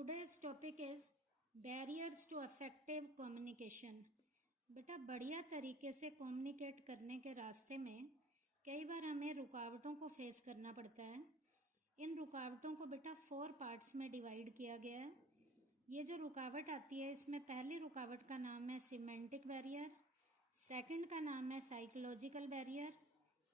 Today's topic is barriers to effective communication। बेटा बढ़िया तरीके से कम्युनिकेट करने के रास्ते में कई बार हमें रुकावटों को फेस करना पड़ता है। इन रुकावटों को बेटा 4 पार्ट्स में डिवाइड किया गया है। ये जो रुकावट आती है इसमें पहली रुकावट का नाम है सिमेंटिक बैरियर, सेकंड का नाम है साइकोलॉजिकल बैरियर,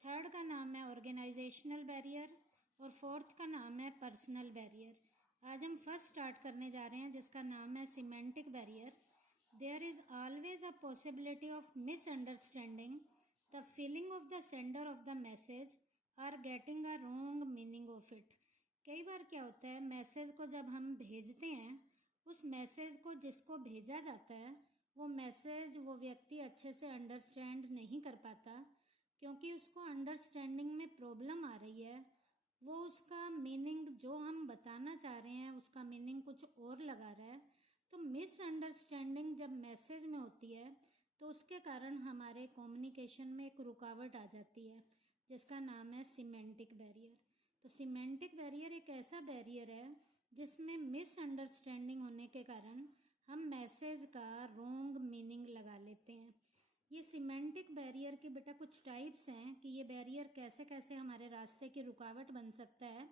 थर्ड का नाम है ऑर्गेनाइजेशनल बैरियर और फोर्थ का नाम है पर्सनल बैरियर। आज हम फर्स्ट स्टार्ट करने जा रहे हैं जिसका नाम है semantic barrier. There is always a possibility of misunderstanding the feeling of the sender of the message और getting a wrong meaning of it. कई बार क्या होता है, मैसेज को जब हम भेजते हैं उस मैसेज को जिसको भेजा जाता है वो मैसेज वो व्यक्ति अच्छे से अंडरस्टैंड नहीं कर पाता, क्योंकि उसको अंडरस्टैंडिंग में प्रॉब्लम आ रही है। वो उसका मीनिंग जो हम बताना चाह रहे हैं उसका मीनिंग कुछ और लगा रहा है। तो मिसअंडरस्टैंडिंग जब मैसेज में होती है तो उसके कारण हमारे कम्युनिकेशन में एक रुकावट आ जाती है जिसका नाम है सिमेंटिक बैरियर। तो सिमेंटिक बैरियर एक ऐसा बैरियर है जिसमें मिसअंडरस्टैंडिंग होने के कारण हम मैसेज का रॉन्ग मीनिंग लगा लेते हैं। ये सिमेंटिक बैरियर के बेटा कुछ टाइप्स हैं कि ये बैरियर कैसे कैसे हमारे रास्ते की रुकावट बन सकता है,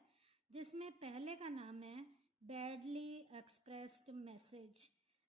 जिसमें पहले का नाम है badly expressed message.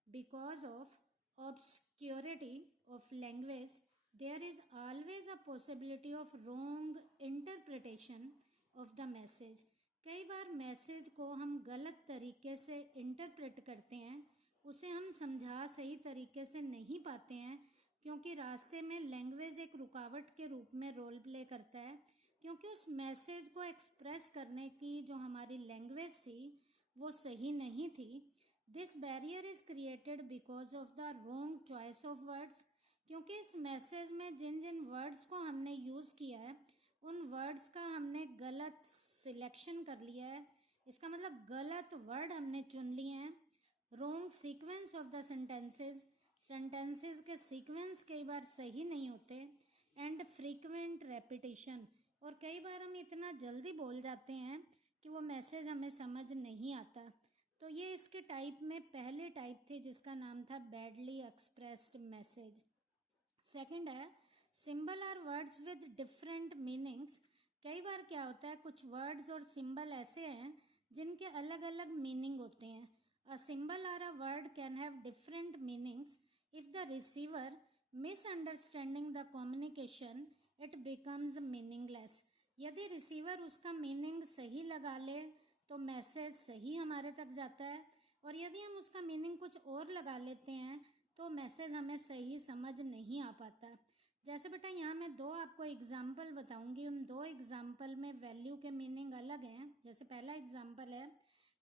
Because of obscurity of language there is always a possibility of wrong interpretation of the message. कई बार मैसेज को हम गलत तरीके से इंटरप्रेट करते हैं, उसे हम समझा सही तरीके से नहीं पाते हैं, क्योंकि रास्ते में लैंग्वेज एक रुकावट के रूप में रोल प्ले करता है। क्योंकि उस मैसेज को एक्सप्रेस करने की जो हमारी लैंग्वेज थी वो सही नहीं थी। This barrier is created because of the wrong choice of words. क्योंकि इस मैसेज में जिन जिन वर्ड्स को हमने यूज़ किया है उन वर्ड्स का हमने गलत सिलेक्शन कर लिया है। इसका मतलब गलत वर्ड हमने चुन लिए हैं। Wrong sequence of the sentences के सीक्वेंस कई बार सही नहीं होते। एंड फ्रीक्वेंट रेपिटेशन, और कई बार हम इतना जल्दी बोल जाते हैं कि वो मैसेज हमें समझ नहीं आता। तो ये इसके टाइप में पहले टाइप थे जिसका नाम था बैडली एक्सप्रेस्ड मैसेज। सेकंड है symbol or words with different meanings. कई बार क्या होता है, कुछ वर्ड्स और सिंबल ऐसे हैं जिनके अलग अलग मीनिंग होते हैं। A symbol or a word can have different meanings. If the receiver misunderstanding the communication, it becomes meaningless. यदि रिसीवर उसका मीनिंग सही लगा ले तो मैसेज सही हमारे तक जाता है, और यदि हम उसका मीनिंग कुछ और लगा लेते हैं तो मैसेज हमें सही समझ नहीं आ पाता। जैसे बेटा यहाँ मैं 2 आपको एग्जाम्पल बताऊंगी, उन 2 एग्जाम्पल में वैल्यू के मीनिंग अलग हैं। जैसे पहला एग्जाम्पल है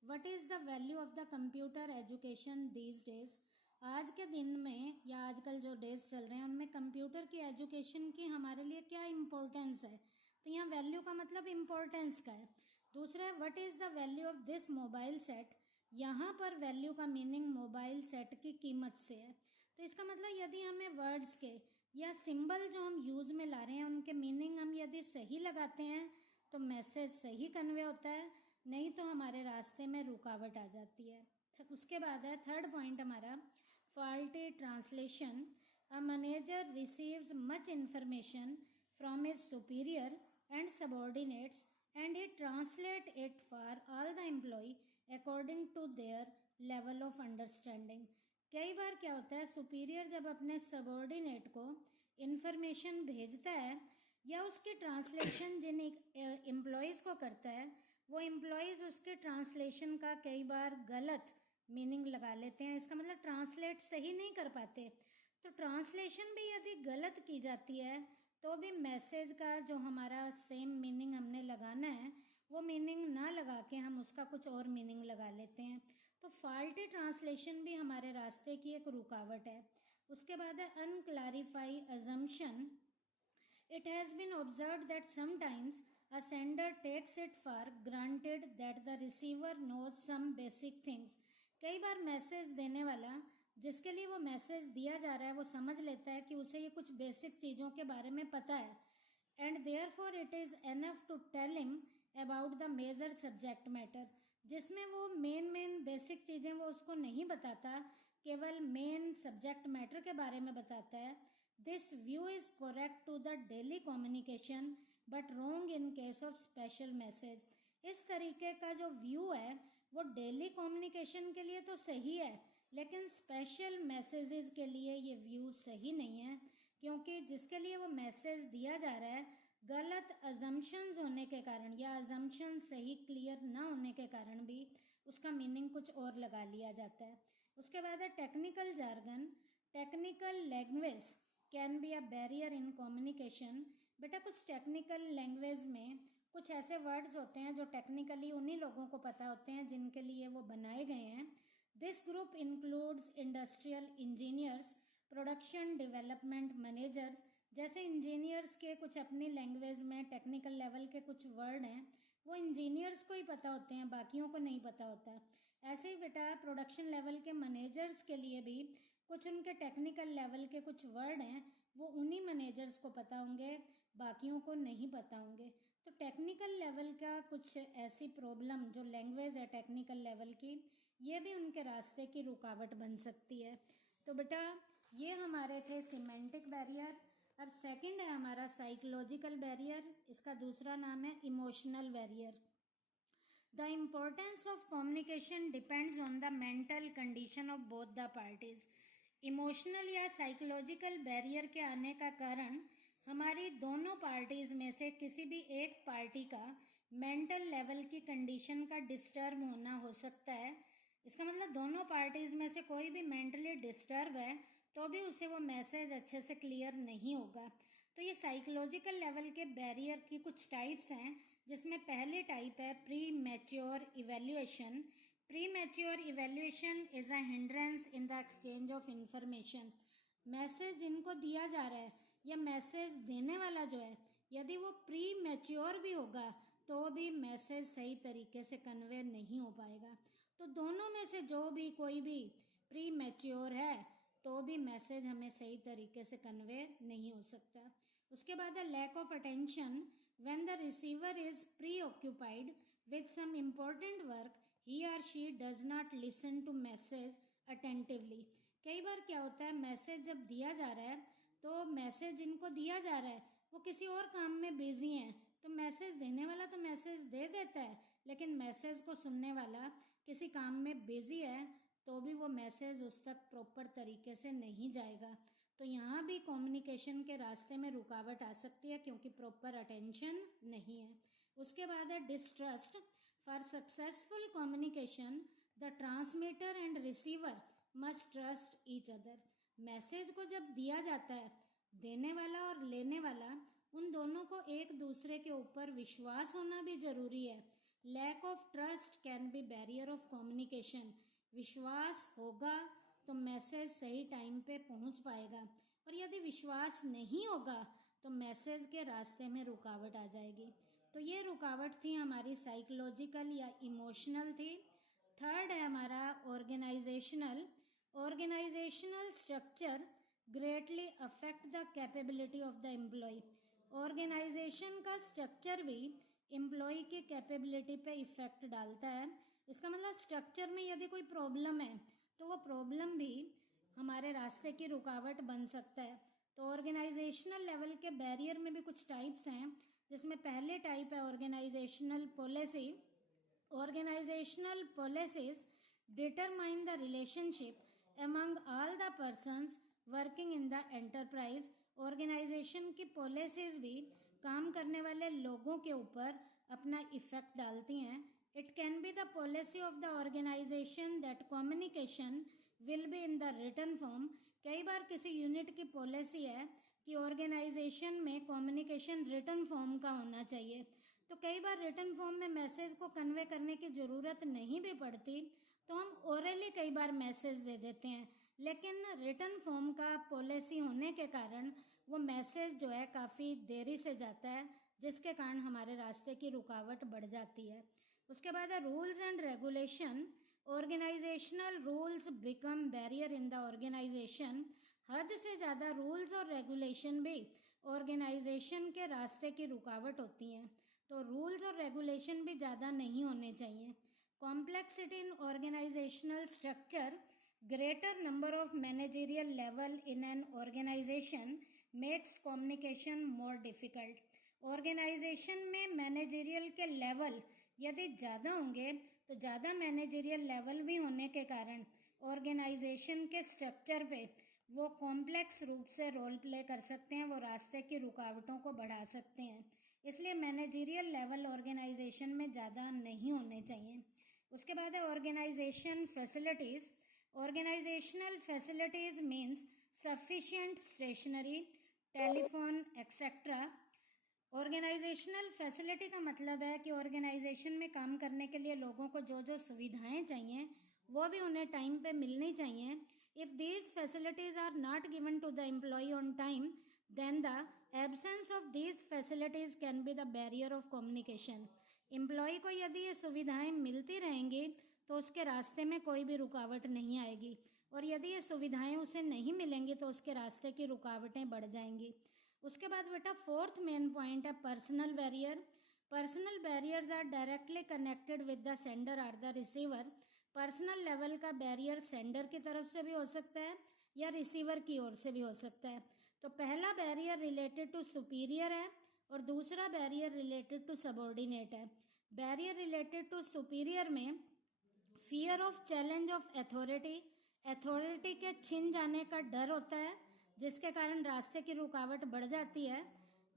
What is the value of the computer education these days? आज के दिन में या आजकल जो डेज चल रहे हैं उनमें कंप्यूटर की एजुकेशन की हमारे लिए क्या इम्पोर्टेंस है। तो यहाँ वैल्यू का मतलब इम्पोर्टेंस का है। दूसरा है what is the value of this mobile set. यहाँ पर वैल्यू का मीनिंग मोबाइल सेट की कीमत से है। तो इसका मतलब यदि हमें वर्ड्स के या सिंबल जो हम यूज़ में ला रहे हैं उनके मीनिंग हम यदि सही लगाते हैं तो मैसेज सही कन्वे होता है, नहीं तो हमारे रास्ते में रुकावट आ जाती है। उसके बाद है थर्ड पॉइंट हमारा faulty translation. A manager receives much information from his superior and subordinates and he translate it for all the employ according to their level of understanding. कई बार क्या होता है, सुपीरियर जब अपने सबॉर्डिनेट को इन्फॉर्मेशन भेजता है या उसकी ट्रांसलेशन जिन एम्प्लॉयज़ को करता है वो एम्प्लॉयज़ उसके ट्रांसलेशन का कई बार गलत मीनिंग लगा लेते हैं। इसका मतलब ट्रांसलेट सही नहीं कर पाते। तो ट्रांसलेशन भी यदि गलत की जाती है तो भी मैसेज का जो हमारा सेम मीनिंग हमने लगाना है वो मीनिंग ना लगा के हम उसका कुछ और मीनिंग लगा लेते हैं। तो फॉल्टी ट्रांसलेशन भी हमारे रास्ते की एक रुकावट है। उसके बाद है unclarified assumption. It has been observed that sometimes a sender takes it for granted that the receiver knows some basic things. कई बार मैसेज देने वाला जिसके लिए वो मैसेज दिया जा रहा है वो समझ लेता है कि उसे ये कुछ बेसिक चीज़ों के बारे में पता है, and therefore it is enough to tell him about the major subject matter. जिसमें वो मेन बेसिक बेसिक चीज़ें वो उसको नहीं बताता, केवल मेन सब्जेक्ट मैटर के बारे में बताता है। This view is correct to the daily communication but wrong in case of special message. इस तरीके का जो व्यू है वो डेली कम्युनिकेशन के लिए तो सही है, लेकिन स्पेशल मैसेजेस के लिए ये व्यू सही नहीं है, क्योंकि जिसके लिए वो मैसेज दिया जा रहा है गलत अजम्पशंस होने के कारण या अजम्पशन सही क्लियर ना होने के कारण भी उसका मीनिंग कुछ और लगा लिया जाता है। उसके बाद है technical jargon. Technical language can be a barrier in communication. बेटा कुछ टेक्निकल लैंग्वेज में कुछ ऐसे वर्ड्स होते हैं जो टेक्निकली उन्हीं लोगों को पता होते हैं जिनके लिए वो बनाए गए हैं। This group includes industrial engineers, production development managers. जैसे इंजीनियर्स के कुछ अपनी लैंग्वेज में टेक्निकल लेवल के कुछ वर्ड हैं, वो इंजीनियर्स को ही पता होते हैं, बाकियों को नहीं पता होता। ऐसे ही बेटा प्रोडक्शन लेवल के मैनेजर्स के लिए भी कुछ उनके टेक्निकल लेवल के कुछ वर्ड हैं, वो उन्हीं मैनेजर्स को पता होंगे, बाकियों को नहीं पता होंगे। तो टेक्निकल लेवल का कुछ ऐसी प्रॉब्लम जो लैंग्वेज है टेक्निकल लेवल की, ये भी उनके रास्ते की रुकावट बन सकती है। तो बेटा ये हमारे थे सिमेंटिक बैरियर। अब सेकंड है हमारा साइकोलॉजिकल बैरियर, इसका दूसरा नाम है emotional barrier. The importance of communication depends on the mental condition of both the parties. Emotional या साइकोलॉजिकल बैरियर के आने का कारण हमारी दोनों पार्टीज में से किसी भी एक पार्टी का मेंटल लेवल की कंडीशन का डिस्टर्ब होना हो सकता है। इसका मतलब दोनों पार्टीज में से कोई भी मेंटली डिस्टर्ब है तो भी उसे वो मैसेज अच्छे से क्लियर नहीं होगा। तो ये साइकोलॉजिकल लेवल के बैरियर की कुछ टाइप्स हैं, जिसमें पहली टाइप है pre mature evaluation. Pre mature evaluation is a hindrance in the exchange of information. Message जिनको दिया जा रहा है या मैसेज देने वाला जो है, यदि वो प्री मैच्योर भी होगा तो भी मैसेज सही तरीके से कन्वे नहीं हो पाएगा। तो दोनों में से जो भी कोई भी प्री मैच्योर है तो भी मैसेज हमें सही तरीके से कन्वे नहीं हो सकता। उसके बाद है lack of attention. When the receiver is preoccupied with some important work, he और she does not listen to message attentively. कई बार क्या होता है, मैसेज जब दिया जा रहा है तो मैसेज जिनको दिया जा रहा है वो किसी और काम में बिजी हैं, तो मैसेज देने वाला तो मैसेज दे देता है, लेकिन मैसेज को सुनने वाला किसी काम में बिजी है तो भी वो मैसेज उस तक प्रॉपर तरीके से नहीं जाएगा। तो यहाँ भी कम्युनिकेशन के रास्ते में रुकावट आ सकती है क्योंकि प्रॉपर अटेंशन नहीं है। उसके बाद है distrust. For successful communication the transmitter and receiver must trust each other. Message को जब दिया जाता है, देने वाला और लेने वाला उन दोनों को एक दूसरे के ऊपर विश्वास होना भी जरूरी है। Lack of trust can be barrier of communication. विश्वास होगा तो मैसेज सही टाइम पे पहुंच पाएगा, और यदि विश्वास नहीं होगा तो मैसेज के रास्ते में रुकावट आ जाएगी। तो ये रुकावट थी हमारी साइकोलॉजिकल या इमोशनल थी। थर्ड है हमारा organizational. Organizational structure greatly affect the capability of the employ. Organization का स्ट्रक्चर भी एम्प्लॉय की कैपेबिलिटी पे इफेक्ट डालता है। इसका मतलब स्ट्रक्चर में यदि कोई प्रॉब्लम है तो वो प्रॉब्लम भी हमारे रास्ते की रुकावट बन सकता है। तो ऑर्गेनाइजेशनल लेवल के बैरियर में भी कुछ टाइप्स हैं, जिसमें पहले टाइप है organizational policy. Organizational policies determine the relationship among all the persons working in the enterprise. Organization की पॉलिसीज भी काम करने वाले लोगों के ऊपर अपना इफेक्ट डालती हैं। It can be the policy of the organization that communication will be in the written form. कई बार किसी यूनिट की पॉलिसी है कि ऑर्गेनाइजेशन में कम्युनिकेशन रिटन फॉर्म का होना चाहिए, तो कई बार रिटन फॉर्म में मैसेज को कन्वे करने की ज़रूरत नहीं भी पड़ती, तो हम ओरली कई बार मैसेज दे देते हैं, लेकिन रिटन फॉर्म का पॉलिसी होने के कारण वो मैसेज जो है काफ़ी देरी से जाता है, जिसके कारण हमारे रास्ते की रुकावट बढ़ जाती है। उसके बाद है rules and regulation. Organizational rules become barrier in the organization. हद से ज़्यादा रूल्स और रेगुलेशन भी ऑर्गेनाइजेशन के रास्ते की रुकावट होती हैं, तो रूल्स और रेगुलेशन भी ज़्यादा नहीं होने चाहिए। Complexity in organizational structure, greater number of managerial level in an organization makes communication more difficult. Organization में मैनेजरियल के लेवल यदि ज़्यादा होंगे तो ज़्यादा मैनेजरियल लेवल भी होने के कारण ऑर्गेनाइजेशन के स्ट्रक्चर पे वो कॉम्प्लेक्स रूप से रोल प्ले कर सकते हैं, वो रास्ते की रुकावटों को बढ़ा सकते हैं। इसलिए मैनेजरियल लेवल ऑर्गेनाइजेशन में ज़्यादा नहीं होने चाहिए। उसके बाद है organization facilities. Organizational facilities means sufficient stationery, telephone, etc. Organizational facility का मतलब है कि ऑर्गेनाइजेशन में काम करने के लिए लोगों को जो जो सुविधाएं चाहिए वो भी उन्हें टाइम पे मिलनी चाहिए। If these facilities are not given to the employ on time, then the absence of these facilities can be the barrier of communication. Employ को यदि ये सुविधाएं मिलती रहेंगी तो उसके रास्ते में कोई भी रुकावट नहीं आएगी, और यदि ये सुविधाएं उसे नहीं मिलेंगी तो उसके रास्ते की रुकावटें बढ़ जाएंगी। उसके बाद बेटा फोर्थ मेन पॉइंट है personal barrier. Personal barriers are directly connected with the sender और द रिसीवर। पर्सनल लेवल का बैरियर सेंडर की तरफ से भी हो सकता है या रिसीवर की ओर से भी हो सकता है। तो पहला बैरियर रिलेटेड टू सुपीरियर है और दूसरा बैरियर रिलेटेड टू सबऑर्डिनेट है। बैरियर रिलेटेड टू सुपीरियर में fear of challenge of authority के छिन जाने का डर होता है, जिसके कारण रास्ते की रुकावट बढ़ जाती है।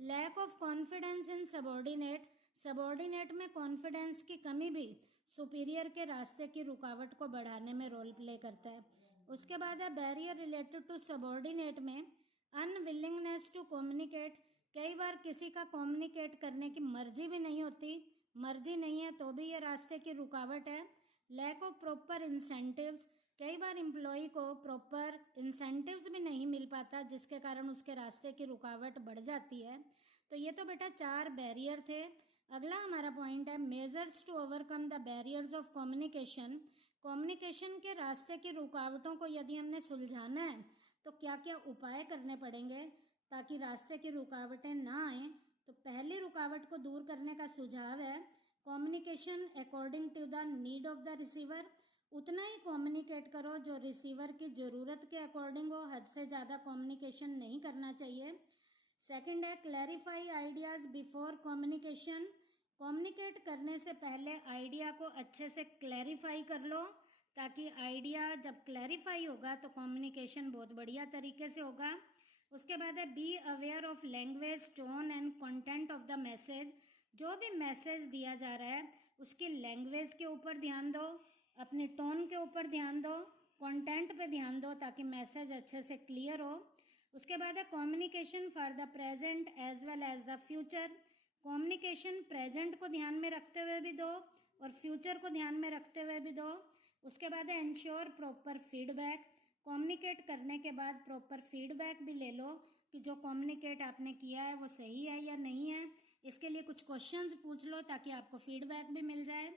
Lack of confidence in subordinate में कॉन्फिडेंस की कमी भी सुपीरियर के रास्ते की रुकावट को बढ़ाने में रोल प्ले करता है। उसके बाद है बैरियर रिलेटेड टू सबऑर्डिनेट में अनविलिंगनेस टू कम्युनिकेट। कई बार किसी का कम्युनिकेट करने की मर्जी भी नहीं होती, मर्जी नहीं है तो भी ये रास्ते की रुकावट है। Lack of proper incentives. कई बार एम्प्लॉय को प्रॉपर इंसेंटिव्स भी नहीं मिल पाता, जिसके कारण उसके रास्ते की रुकावट बढ़ जाती है। तो ये तो बेटा 4 बैरियर थे। अगला हमारा पॉइंट है measures to overcome the barriers of communication. Communication के रास्ते की रुकावटों को यदि हमने सुलझाना है तो क्या क्या उपाय करने पड़ेंगे ताकि रास्ते की रुकावटें ना आए। तो पहली रुकावट को दूर करने का सुझाव है communication according to the need of the receiver. उतना ही कम्युनिकेट करो जो रिसीवर की ज़रूरत के अकॉर्डिंग हो, हद से ज़्यादा कम्युनिकेशन नहीं करना चाहिए। सेकंड है clarify ideas before communication. Communicate करने से पहले आइडिया को अच्छे से क्लैरिफाई कर लो, ताकि आइडिया जब क्लैरिफाई होगा तो कम्युनिकेशन बहुत बढ़िया तरीके से होगा। उसके बाद है be aware of language, tone and content of the message. जो भी मैसेज दिया जा रहा है उसकी लैंग्वेज के ऊपर ध्यान दो, अपनी टोन के ऊपर ध्यान दो, कंटेंट पे ध्यान दो ताकि मैसेज अच्छे से क्लियर हो। उसके बाद है communication for the present as well as the future. Communication present को ध्यान में रखते हुए भी दो और फ्यूचर को ध्यान में रखते हुए भी दो। उसके बाद है इंश्योर प्रॉपर फीडबैक। कम्युनिकेट करने के बाद प्रॉपर फीडबैक भी ले लो कि जो कम्युनिकेट आपने किया है वो सही है या नहीं है। इसके लिए कुछ क्वेश्चंस पूछ लो ताकि आपको फीडबैक भी मिल जाए।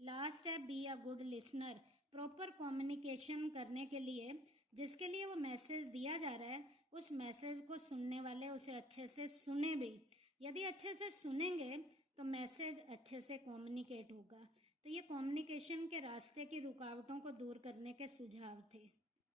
लास्ट है be a good listener. Proper communication करने के लिए जिसके लिए वो मैसेज दिया जा रहा है उस मैसेज को सुनने वाले उसे अच्छे से सुने भी। यदि अच्छे से सुनेंगे तो मैसेज अच्छे से कम्युनिकेट होगा। तो ये कम्युनिकेशन के रास्ते की रुकावटों को दूर करने के सुझाव थे।